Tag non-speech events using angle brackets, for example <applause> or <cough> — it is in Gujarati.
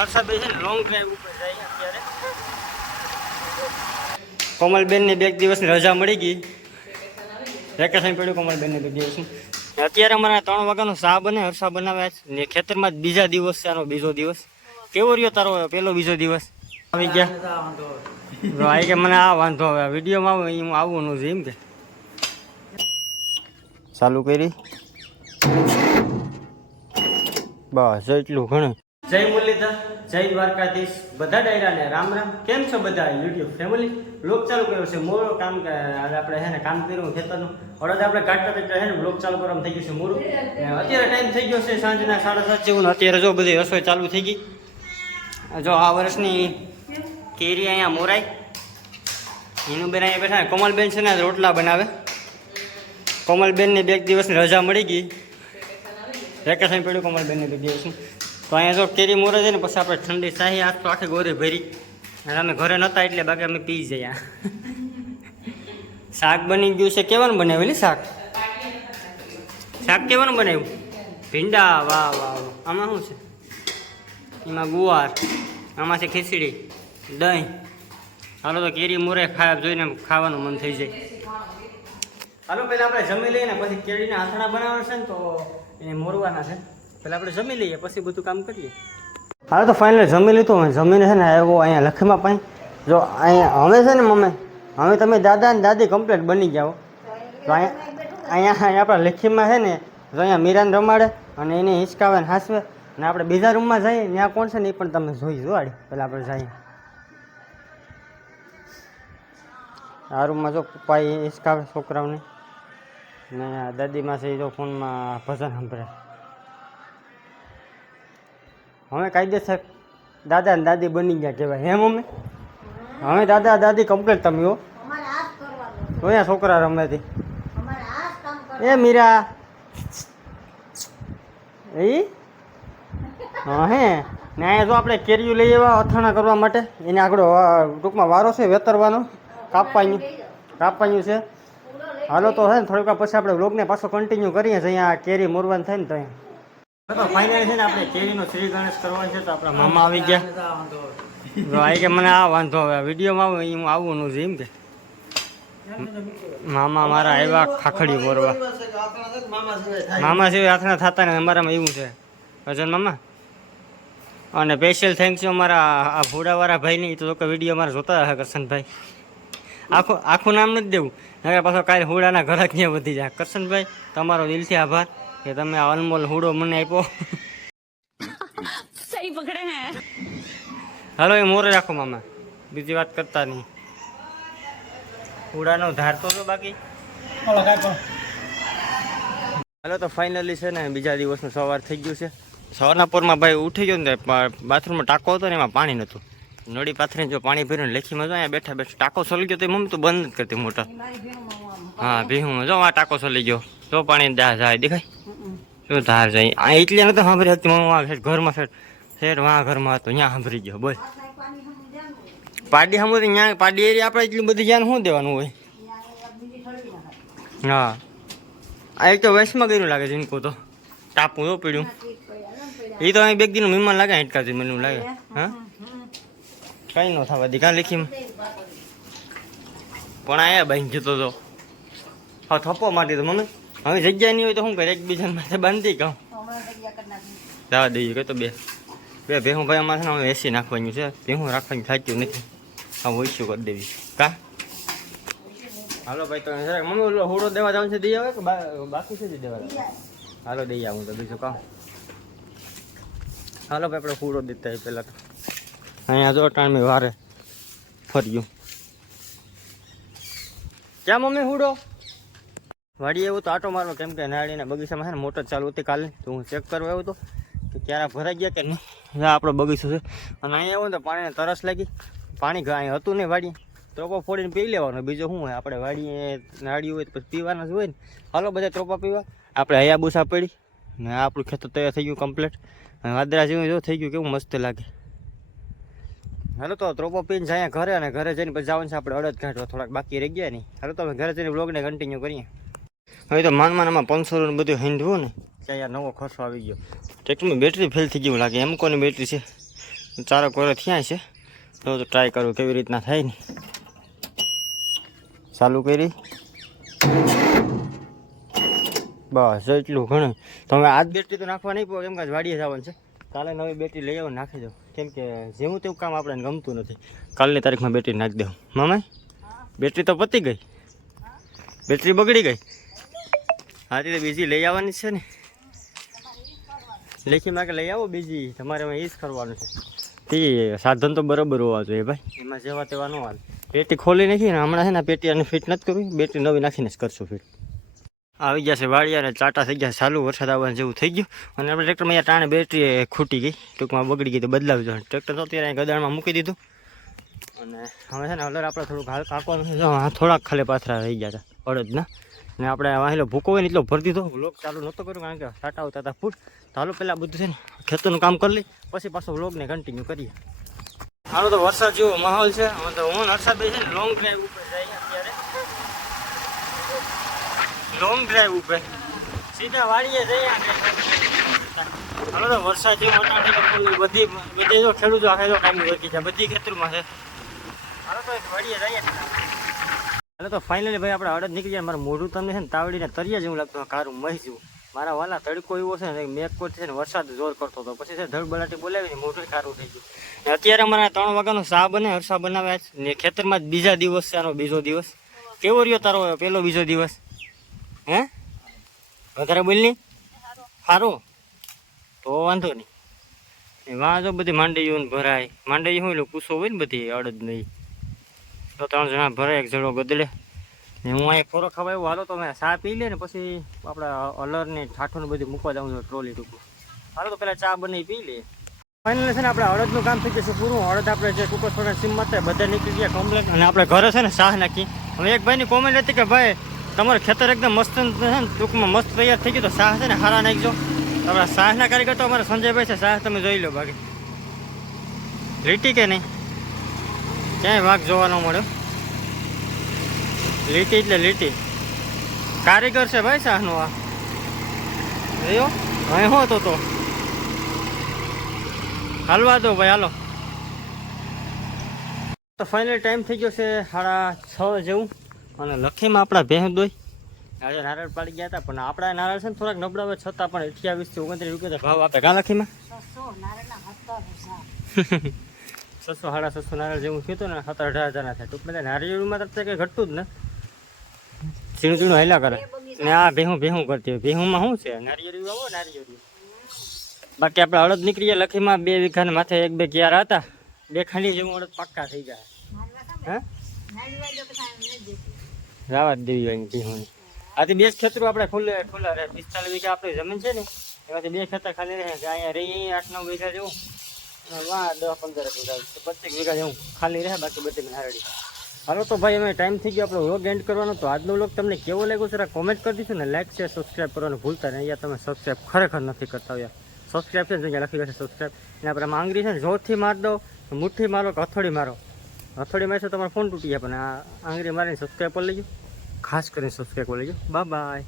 હર્ષાભાઈ છે ને લોંગ ડ્રાઈવ ઉપર દિવસની રજા મળી ગઈ. વેકેશન પડ્યું કોમલબેનને બે દિવસનું. અત્યારે અમારા ત્રણ વાગ્યાનો શાહ બને હર્ષા બનાવ્યા છે. ને ખેતરમાં બીજા દિવસ છે આનો બીજો દિવસ. કેવો રહ્યો તારો પેલો બીજો દિવસ? આવી ગયા? આ કે મને આ વાંધો આવે. વિડીયોમાં આવે હું આવવાનું છે એમ કે. ચાલુ કરી. બસ, એટલું ઘણું. જય મુરલીધર, જય દ્વારકાધીશ. બધા ડાયરાને રામ રામ. કેમ છો બધા? યુટ્યુબ ફેમિલી બ્લોગ ચાલુ કર્યો છે. મોરો કામ આપણે હે ને કામ કર્યું ખેતરનું. હળદ આપણે કાઢતા કાઢતા હે ને બ્લોગ ચાલુ કરવાનું થઈ ગયું છે મોરું. અત્યારે ટાઈમ થઈ ગયો છે સાંજના સાડા સાત જેવું અત્યારે જો બધી રસોઈ ચાલુ થઈ ગઈ. જો આ વર્ષની કેરી અહીંયા મોરાઈ. હિનુબેન બેન અહીંયા બેઠા કોમલબેન છે ને રોટલા બનાવે. કોમલબેનને બે દિવસની રજા મળી ગઈ. વેકેશન પડ્યું કોમલબેનને બે દિવસનું. તો અહીંયા જો કેરી મોરે છે ને, પછી આપણે ઠંડી શાહી આજ તો આખી ગોરી ભરી. અને અમે ઘરે નહોતા એટલે બાકી અમે પી જયા. શાક બની ગયું છે, કેવાનું બનાવેલી શાક? શાક કેવાનું બનાવ્યું? ભીંડા, વાહ વાહ આમાં શું છે? એમાં ગુવાર, આમાં છે ખીચડી, દહીં. હાલો તો કેરી મોરે ખાવા જોઈને ખાવાનું મન થઈ જાય. હાલો, પહેલાં આપણે જમી લઈએ ને, પછી કેરીના આથણા બનાવવાના છે ને, તો એને મોરવાના છે. પહેલાં આપણે જમી લઈએ, પછી બધું કામ કરીએ. હા તો ફાઇનલ જમી લીધું જમીને છે ને આવ્યો અહીંયા લખીમાં પાણી જો અહીંયા હવે છે ને મમ્મી, હવે તમે દાદા અને દાદી કમ્પ્લીટ બની જાઓ. તો અહીંયા અહીંયા આપણા લેખીમાં છે ને, જો અહીંયા મીરાને રમાડે અને એને હિંચકાવે ને હાંસવે અને આપણે બીજા રૂમમાં જઈએ, ત્યાં કોણ છે ને એ પણ તમે જોઈ જોવાડી પહેલાં આપણે જઈએ. આ રૂમમાં જો પપ્પાએ હિંચકાવે છોકરાઓને. ને દાદીમાં છે એ જો ફોનમાં ભજન સાંભળે. હવે કાયદેસર દાદા ને દાદી બની ગયા કહેવાય. હે મમ્મી? હવે દાદા દાદી કમ્પ્લેટ તમે હો. અહીંયા છોકરા રમે છે. અમારે આ જ કામ કરવાનું એ મીરા. એ? હા હે. ને અહીંયા જો આપણે કેરીઓ લઈ આવ્યા અથાણા કરવા માટે. એને આગળ ટૂંકમાં વારો છે વેતરવાનો. કાપવાનું. કાપવાનું છે. હાલો તો હે ને થોડીક પછી આપણે વ્લોગને પાછો કન્ટિન્યુ કરીએ છીએ. અહીંયા કેરી મોરવાનું થાય ને તો ફાઇનલ છે આપણે કેરીનો શ્રી ગણેશ તો મામા આવી ગયા. મને આ વાંધો આવે. વિડીયોમાં હું આવવાનું છે એમ કે. મામા મારા આવ્યા ખાખડી બોરવા મામા સિવાય હાથના થતા ને અમારામાં એવું છે. ભજન મામા? અને સ્પેશિયલ થેન્ક યુ અમારા આ ભોડાવાળા ભાઈની તો વીડિયો અમારા જોતા હશે, કરશનભાઈ. આખું આખું નામ નથી દેવું. નકર પાછો કાલે હુડાના ઘર ત્યાં વધી જાય. કરશનભાઈ, તમારો દિલથી આભાર. કે તમે આ અનમોલ હુડો મને આપ્યો. સહી પકડે હે. હાલો એ મોરે રાખો મામા. બીજી વાત કરતા નહીં. હુડાનો ધારતો છો બાકી. હાલો તો ફાઇનલી છે ને બીજા દિવસનો સવાર થઈ ગયું છે. સવારના પોરમાં ભાઈ ઉઠી ગયો ને બાથરૂમમાં ટાંકો હતો ને એમાં પાણી નહોતું. નડી પાથરી જો પાણી ભર્યું લેખી મજા અહીંયા બેઠા બેઠા ટાંકો સલી ગયો તો મમ્મી તો બંધ જ કરતી મોટર હા ભીહું. જો આ ટાંકો સલી ગયો. જો પાણી દાહ જાય દેખાય? શું ધાર જાય આ એટલે નતો સાંભળી હતી હું આ ઘરમાં શેઠ શેઠ વાં ઘરમાં હતો, ત્યાં સાંભળી ગયો, બોલ. પાડી સાંભળી ત્યાં પાડી એરિયા આપણે એટલી બધી જ્ઞાન શું દેવાનું હોય? હા. આ એક તો વેસ્ટમાં ગયેલું લાગે છે, ઇનકો તો. ટાપું તો પીડ્યું. એ તો અહીં બે દિન મહેમાન લાગે હેટકા છે મને લાગે. હા? કઈ ન થવા દી, કાં લેખી પણ આયા બાઈ જતો તો. હા, થપ્પો મારી તો મમ્મી. હવે જગ્યા નહીં હોય તો શું કરે એકબીજાને માથે બાંધી કહું. જવા દઈએ કે તો બે. બે ભેહું ભાઈ અમારે અમે એસી નાખવાનું છે. ભેહું રાખવાનું થાક્યું નથી. હા ઓછું કરી દેવી. કા? હાલો ભાઈ તો મમ્મી ઓલો હોડો દેવા જવાનું છે દઈ આવે કે બાકી છે દેવા હાલો દઈ આવું તો બીજું કહું. હાલો ભાઈ આપણે હોડો દેતા પહેલાં તો. અહીંયા જો ટાઈમે વારે ફર્યું. ક્યાં મમ્મી હુડો? વાડી એવું તો આટો મારવો કેમ કે નાળીના બગીચામાં છે ને મોટર ચાલુ હતી કાલે, તો હું ચેક કરવા આવ્યો હતો કે ક્યારે ભરાઈ ગયા કે નહીં. આપણો બગીચો છે. અને અહીંયા આવું ને તો પાણીને તરસ લાગી. પાણી અહીં હતું નહીં વાડી ત્રોપા ફોડીને પી લેવાનો. બીજો શું હોય? આપણે વાડીએ નાળી હોય તો પછી પીવાના જ હોય ને. હાલો બધા ત્રોપા પીવા. આપણે હયાબુસા પડી. ને આપણું ખેતર તૈયાર થઈ ગયું કમ્પ્લીટ અને વાદરા જેવું જો થઈ ગયું, કેવું મસ્ત લાગે. હાલો તો ત્રોપો પીને જાય ઘરે અને ઘરે જઈને પછી જવાનું છે. આપણે અડદ ઘાટો થોડાક બાકી રહી ગયા નહીં હાલો તો ઘરે જઈને બ્લોગને કન્ટિન્યુ કરીએ. હવે તો માન માનમાં પાંચસો રૂપિયા બધું હિંડવું ને. ત્યાં યાર નવો ખર્ચો આવી ગયો. ટ્રેક્ટરમાં બેટરી ફેલ થઈ ગયું લાગે એમ કોની બેટરી છે? ચારો કોરો થયા છે. તો ટ્રાય કરું કેવી રીતના થાય ને. ચાલુ કરી. બસ એટલું ઘણું. તમે આજ બેટરી તો નાખવા નહીં પડે કેમ કે વાડીએ જવાનું છે. કાલે નવી બેટરી લઈ આવો નાખી દઉં કેમ કે જેવું તેવું કામ આપણે ગમતું નથી. કાલની તારીખમાં બેટરી નાખી દઉં. મામા બેટરી તો પતી ગઈ. બેટરી બગડી ગઈ. હા, તે બીજી લઈ આવવાની છે ને? લેખી માગે લઈ આવો બીજી. તમારે એમાં એ જ કરવાનું છે. તે સાધન તો બરોબર હોવા જોઈએ ભાઈ. એમાં જેવા તેવા ન હાલ પેટી ખોલી નાખી ને હમણાં છે ને પેટી અને ફિટ નથી કરવી. બેટરી નવી નાખીને જ કરશું ફિટ આવી ગયા છે વાડિયા અને ચાટા થઈ ગયા ચાલુ. વરસાદ આવવાનું જેવું થઈ ગયું. અને આપણે ટ્રેક્ટરમાં અહીંયા ટાણે બેટરી ખૂટી ગઈ. ટૂંકમાં બગડી ગઈ તો બદલાવી જોઈએ ટ્રેક્ટર તો અત્યારે ગદાણમાં મૂકી દીધું. અને હવે છે ને હલર આપણે થોડુંક હાલ આ થોડાક ખાલી પાથરા રહી ગયા હતા. અડદના. ને આપણે વાહેલો ભૂકો હોય ને એટલો ભરી દીધો. વ્લોગ ચાલુ નહોતો કર્યો કારણ કે સાટા આવતા હતા ફૂટ તો હાલો પહેલાં બધું છે ને ખેતરનું કામ કરી લઈ, પછી પાછો વ્લોગને કન્ટિન્યુ કરીએ. હાલો તો વરસાદ જેવો માહોલ છે. હું હર્ષાભાઈ છે લોંગ ડ્રાઈવ ઉપર જઈએ અત્યારે. લોંગ ડ્રાઈવ ઉપર. સીધા વાડીએ જઈએ હાલો તો વરસાદ જેવો બધી બધી જો ખેડૂતો આખે જો કામ વધી છે. બધી ખેતરમાં છે. હાલો તો વાડીએ જઈએ. હાલો તો ફાઇનલી ભાઈ આપણે અડદ નીકળી જાય. મારું મોઢું તમને છે ને તાવડીને તરિયા જેવું લાગતું. કારું મહી મારા વાલા તડકો એવો છે ને મેઘ કોટ છે ને વરસાદ જોર કરતો હતો. પછી છે ધડબડાટી બોલાવીને મોઢું ખારું થઈ ગયું. અત્યારે અમારા ત્રણ વાગ્યાનો શા બને, હરસા બનાવ્યા છે. ને ખેતરમાં બીજા દિવસ છે આનો બીજો દિવસ. કેવો રહ્યો તારો પેલો બીજો દિવસ? હે? વધારે બોલની સારું તો વાંધો નહીં. વાં જો બધી માંડવીઓ ને ભરાય. માંડવી હોય એટલે કુસો હોય ને બધી અડદ નહીં તો ત્રણ જણા ભરાય એક જણો બદલે. ને હું અહીંયા ખોરો ખાવા એવું હાલો તો મેં ચા પી લે ને પછી આપણે અલર ને ઠાઠો બધું મૂકવા જાઉં છું ટ્રોલી ટૂંકું. હાલો તો પેલા ચા બની પી લે ફાઇનલ છે ને આપણે અડદનું કામ થઈ જશે પૂરું. હળદ આપણે જે ટૂંકો થોડા સિમત બધા નીકળી ગયા કમ્પ્લેટ અને આપણે ઘરે છે ને શાહ નાખી. હવે એક ભાઈની કોમેન્ટ હતી કે, ભાઈ, તમારું ખેતર એકદમ મસ્ત છે ને ટૂંકમાં મસ્ત તૈયાર થઈ ગયું તો શાહ છે ને હારા નાખજો. આપણા શાહના કારીગર તો અમારા સંજયભાઈ છે, શાહ તમે જોઈ લો બાકી. લીટી કે નહીં? ક્યાંય વાઘ જોવા ન મળ્યો? લીટી એટલે લીટી. કારીગર છે ભાઈ શાહનો આ. જોયો અહીં શું તો તો. હાલવા દો ભાઈ હાલો. તો ફાઇનલ ટાઈમ થઈ ગયો છે સાડા છ જેવું. અને લખીમાં આપણા ભેંસ દોઈ. આજે નારળ પાડી ગયા હતા પણ આપણા નારળ છે ને થોડાક નબળા છતાં પણ અઠ્યાવીસથી ઓગણત્રીસ રૂપિયા ભાવ આપે. કા લખીમાં? <laughs> છસો નારળના હતા પૈસા. છસો સાડા છસો નારળ જેવું થયું હતું ને સત્તર અઢાર હજારના થાય. ટૂંકમાં નારિયેળમાં તો કંઈ ઘટતું જ ને. ઝીણું ઝીણું હેલા કરે. ને આ ભેહું ભેહું કરતી હોય. ભેહુંમાં શું છે? નારિયેળી આવો, નારિયેળી બાકી આપણે અડદ નીકળીએ, લખીમાં બે વીઘાને માથે એક બે ક્યારા હતા. બે ખાંડી જેવું અડદ પાક્કા થઈ જાય નારળા હે? નારળી વાળો તો કાંઈ નથી દેતી. રાવા જ દેવી હોય ભેહુંની. આથી બે જ ખેતરો આપણે ખુલ્લે, ખુલ્લા રહે. પિસ્તાલીસ વીઘા આપણી જમીન છે ને, એમાંથી બે ખેતર ખાલી રહે. કે અહીંયા રહી અહીં આઠ નવ વીઘા જેવું. અને વાહ દસ પંદર પચીસ વીઘા. હું ખાલી રહે, બાકી બધી નારળી હાલો, તો ભાઈ અમે ટાઈમ થઈ ગયો આપણો વ્લોગ એન્ડ કરવાનો. તો આજનો વ્લોગ તમને કેવો લાગ્યો જરા કોમેન્ટ કરી દીધું ને. લાઈક શેર સબસ્ક્રાઈબ કરવાનું ભૂલતા નહીં. અહીંયા તમે સબસ્ક્રાઈબ ખરેખર નથી કરતા હોય. સબસ્ક્રાઈબ છે અહીંયા લખી જશે સબસ્ક્રાઈબ અને આપણે માંગરી છે ને, જોરથી માર દો મુઠ્ઠી મારો કે હથોડી મારો. હથોડી મારશો તમારો ફોન તૂટી જાય, પણ આ આંગળી મારીને સબસ્ક્રાઈબ કરી લેજો. ખાસ કરીને સબસ્ક્રાઈબ કરી લેજો. Bye bye